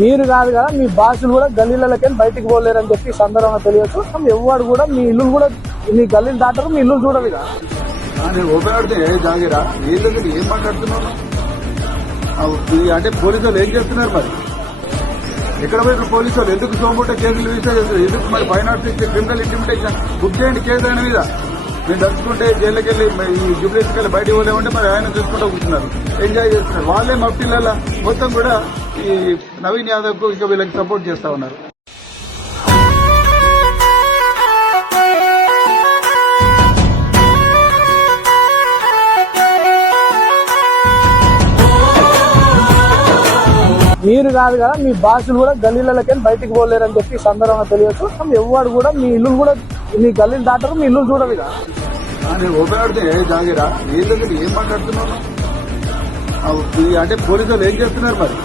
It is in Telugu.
మీరు కాదు కదా మీ బాసులు కూడా గల్లీలకి బయటికి పోలేరని చెప్పి సందర్భంగా తెలియచ్చు. ఎవరు కూడా మీ ఇల్లు కూడా మీ గల్లీలు దాటరు, మీ ఇల్లు చూడరు. ఇక నేను ఓపెన్ ఆడితే జాగిరా ఏం మాట్లాడుతున్నాను అంటే పోలీసు వాళ్ళు ఏం చేస్తున్నారు మరి? ఎక్కడ పోయిన పోలీసు వాళ్ళు ఎందుకు సోమూట కేసులు రిజిస్టర్ చేస్తారు? ఎందుకు మరి 506 క్రిమినల్ ఇంటిమిటేషన్ బుక్ చేయండి కేసు అయిన మీద. మీరు దలుచుకుంటే జైలుకి వెళ్ళి ఈ జూబ్లీస్కి వెళ్ళి బయటకు పోలేమంటే మరి ఆయన చూసుకుంటూ కూర్చున్నారు, ఎంజాయ్ చేస్తున్నారు. వాళ్ళే మా పిల్లల మొత్తం కూడా ఈ నవీన్ యాదవ్ కు ఇంకా వీళ్ళకి సపోర్ట్ చేస్తా ఉన్నారు. మీరు కాదు కదా మీ బాసులు కూడా గల్లీలకి బయటికి పోలేరని చెప్పి సందర్భంగా తెలియచ్చు. ఎవరు కూడా మీ ఇల్లు కూడా మీ గల్లీలు దాటరు, మీ ఇల్లు చూడరు. ఇక నేను ఓపెన్ ఆడితే జాగిరా ఏం మాట్లాడుతున్నాను అంటే పోలీసు వాళ్ళు ఏం చేస్తున్నారు మరి?